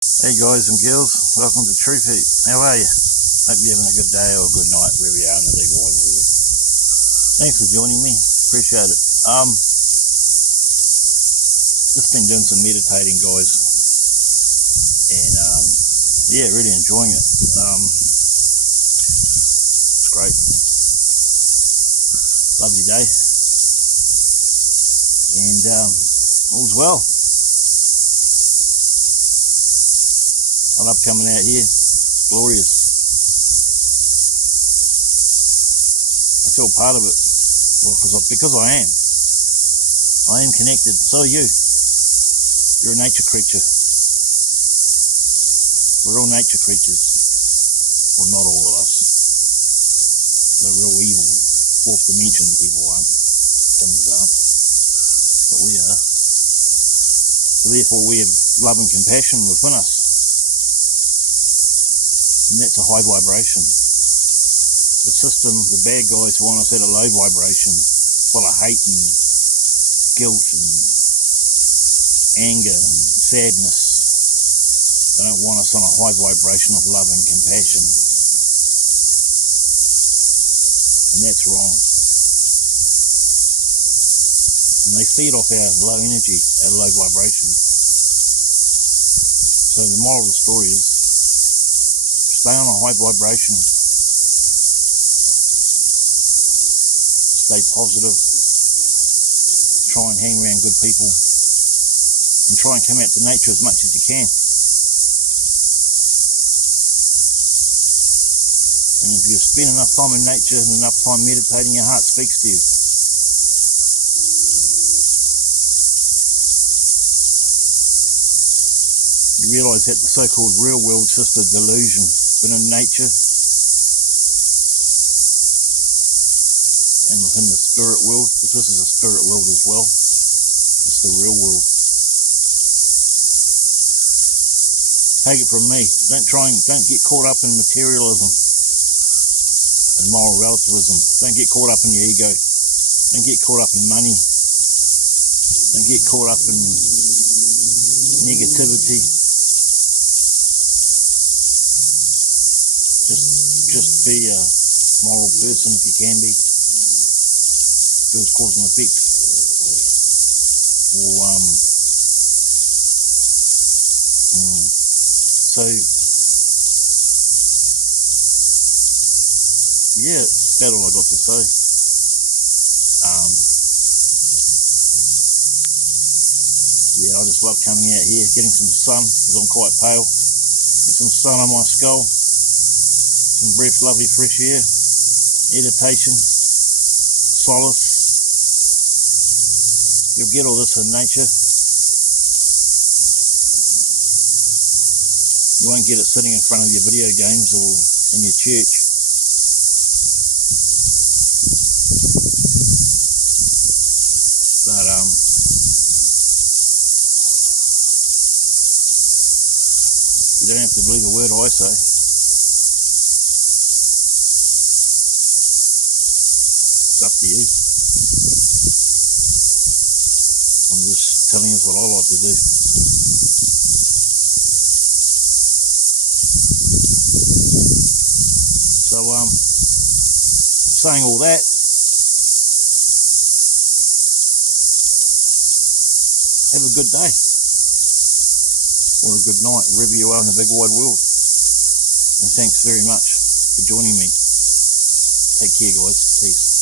Hey guys and girls, welcome to Truth Heap. How are you? Hope you're having a good day or a good night wherever you are in the big wide world. Thanks for joining me, appreciate it. Just been doing some meditating, guys, and yeah, really enjoying it. It's great, lovely day, and all's well. I love coming out here, glorious. I feel part of it, well, because I am connected. So are you. You're a nature creature. We're all nature creatures. Well, not all of us. The real evil, fourth dimension people aren't. Things aren't. But we are. So therefore we have love and compassion within us. And that's a high vibration. The system, the bad guys want us at a low vibration, full of hate and guilt and anger and sadness. They don't want us on a high vibration of love and compassion. And that's wrong. And they feed off our low energy, our low vibration. So the moral of the story is, stay on a high vibration. Stay positive. Try and hang around good people. And try and come out to nature as much as you can. And if you spend enough time in nature and enough time meditating, your heart speaks to you. You realise that the so-called real world is just a delusion, but in nature and within the spirit world, because this is a spirit world as well, it's the real world. Take it from me, don't get caught up in materialism and moral relativism. Don't get caught up in your ego. Don't get caught up in money. Don't get caught up in negativity. Just be a moral person if you can be. Because cause and effect will so yeah, it's about all I got to say. Yeah, I just love coming out here, getting some sun, because I'm quite pale. Get some sun on my skull, some breath, lovely fresh air, meditation, solace. You'll get all this in nature. You won't get it sitting in front of your video games or in your church. But you don't have to believe a word I say. It's up to you. I'm just telling you what I like to do. So saying all that, have a good day or a good night wherever you are in the big wide world. And thanks very much for joining me. Take care, guys. Peace.